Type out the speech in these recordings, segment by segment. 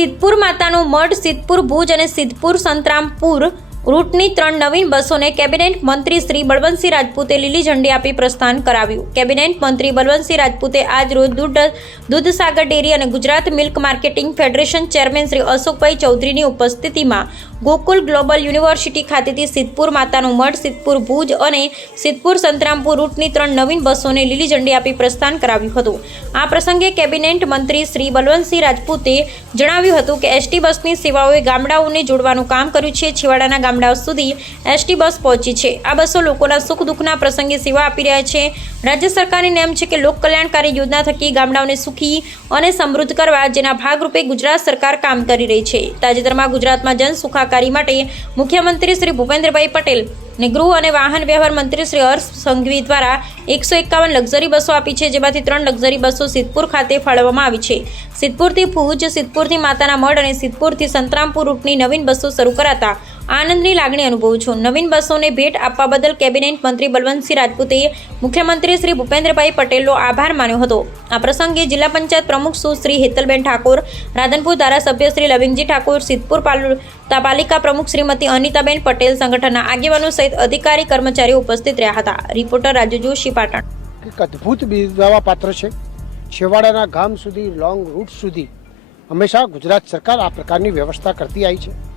સિદ્ધપુર માતાનું મઢ, સિદ્ધપુર ભુજ અને સિદ્ધપુર સંતરામપુર રૂટની ત્રણ નવીન બસોને કેબિનેટ મંત્રી શ્રી બળવંતસિંહ રાજપૂતે લીલી ઝંડી આપી પ્રસ્થાન કરાવ્યું. કેબિનેટ મંત્રી બળવંતસિંહ રાજપૂતે આજ રોજ દૂધ, દૂધસાગર ડેરી અને Gujarat milk marketing federation chairman Shri Ashokbhai ચૌધરીની ઉપસ્થિતિમાં ગોકુલ ગ્લોબલ યુનિવર્સિટી ખાતેથી સિદ્ધપુર માતાનું મઠ સિદ્ધપુર ભુજ અને સિદ્ધપુર સંતરામપુર રૂટની ત્રણ નવીન બસોને લીલી ઝંડી આપી પ્રસ્થાન કરાવ્યું હતું. આ પ્રસંગે કેબિનેટ મંત્રી શ્રી બલવંતસિંહ રાજપૂતે જણાવ્યું હતું કે એસટી બસની સેવાઓએ ગામડાઓને જોડવાનું કામ કર્યું છે. છેવાડાના ગામડાઓ સુધી એસટી બસ પહોંચી છે. આ બસો લોકોના સુખ દુઃખના પ્રસંગે સેવા આપી રહ્યા છે. રાજ્ય સરકારની નેમ છે કે લોક કલ્યાણકારી યોજના થકી ગામડાઓને સુખી અને સમૃદ્ધ કરવા જેના ભાગરૂપે ગુજરાત સરકાર કામ કરી રહી છે. તાજેતરમાં ગુજરાતમાં જન સુખાકારી માટે મુખ્યમંત્રી શ્રી ભૂપેન્દ્રભાઈ પટેલ ને ગૃહ અને વાહન વ્યવહાર મંત્રી શ્રી હર્ષ સંઘવી દ્વારા એકસો એકાવન લક્ઝરી બસો આપી છે, જેમાંથી ત્રણ લક્ઝરી બસો સિદ્ધપુર ખાતે ફાળવવામાં આવી છે. સિદ્ધપુરથી ભુજ, સિદ્ધપુરથી માતાના મઢ અને સિદ્ધપુરથી સંતરામપુર રૂટની નવીન બસો શરૂ કરાતા આનંદની લાગણી અનુભવું છું. નવીન બસોને ભેટ આપવા બદલ કેબિનેટ મંત્રી બલવંતસિંહ રાજપૂતે મુખ્યમંત્રી શ્રી ભૂપેન્દ્રભાઈ પટેલનો આભાર માન્યો હતો. આ પ્રસંગે જિલ્લા પંચાયત પ્રમુખ સુશ્રી હેતલબેન ઠાકોર, રાધનપુર ધારાસભ્ય શ્રી લવિંગજી ઠાકોર, સિદ્ધપુર પાલ- પાલિકા પ્રમુખ શ્રીમતી અનિતાબેન પટેલ સંગઠનના આગેવાનો સહિત અધિકારી કર્મચારીઓ ઉપસ્થિત રહ્યા હતા. રિપોર્ટર રાજુ જોશી પાટણ એક અદ્ભુત બિરદાવા પાત્ર છે. છેવાડાના ગામ સુધી લોંગ રૂટ સુધી હંમેશા ગુજરાત સરકાર આ પ્રકારની વ્યવસ્થા કરતી આવી છે.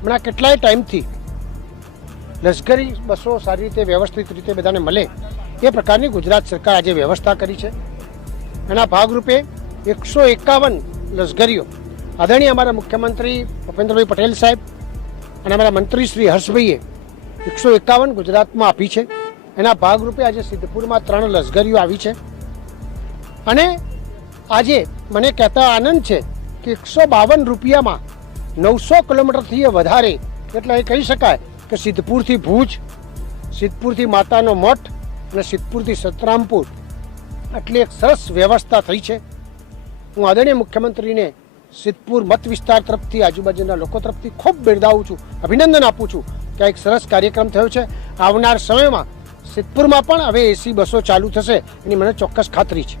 હમણાં કેટલાય ટાઈમથી લશ્કરી બસો સારી રીતે વ્યવસ્થિત રીતે બધાને મળે એ પ્રકારની ગુજરાત સરકાર આજે વ્યવસ્થા કરી છે. એના ભાગરૂપે એકસો એકાવન લશ્કરીઓ, આદરણીય અમારા મુખ્યમંત્રી ભૂપેન્દ્રભાઈ પટેલ સાહેબ અને અમારા મંત્રી શ્રી હર્ષભાઈએ એકસો એકાવન ગુજરાતમાં આપી છે. એના ભાગરૂપે આજે સિદ્ધપુરમાં ત્રણ લશ્કરીઓ આવી છે. અને આજે મને કહેતા આનંદ છે કે એકસો બાવન રૂપિયામાં નવસો કિલોમીટરથી એ વધારે. એટલે એ કહી શકાય કે સિદ્ધપુરથી ભુજ, સિદ્ધપુરથી માતાનો મઠ અને સિદ્ધપુરથી સતરામપુર. આટલી એક સરસ વ્યવસ્થા થઈ છે. હું આદરણીય મુખ્યમંત્રીને સિદ્ધપુર મત વિસ્તાર તરફથી, આજુબાજુના લોકો તરફથી ખૂબ બિરદાવું છું, અભિનંદન આપું છું કે એક સરસ કાર્યક્રમ થયો છે. આવનાર સમયમાં સિદ્ધપુરમાં પણ હવે એસી બસો ચાલુ થશે એની મને ચોક્કસ ખાતરી છે.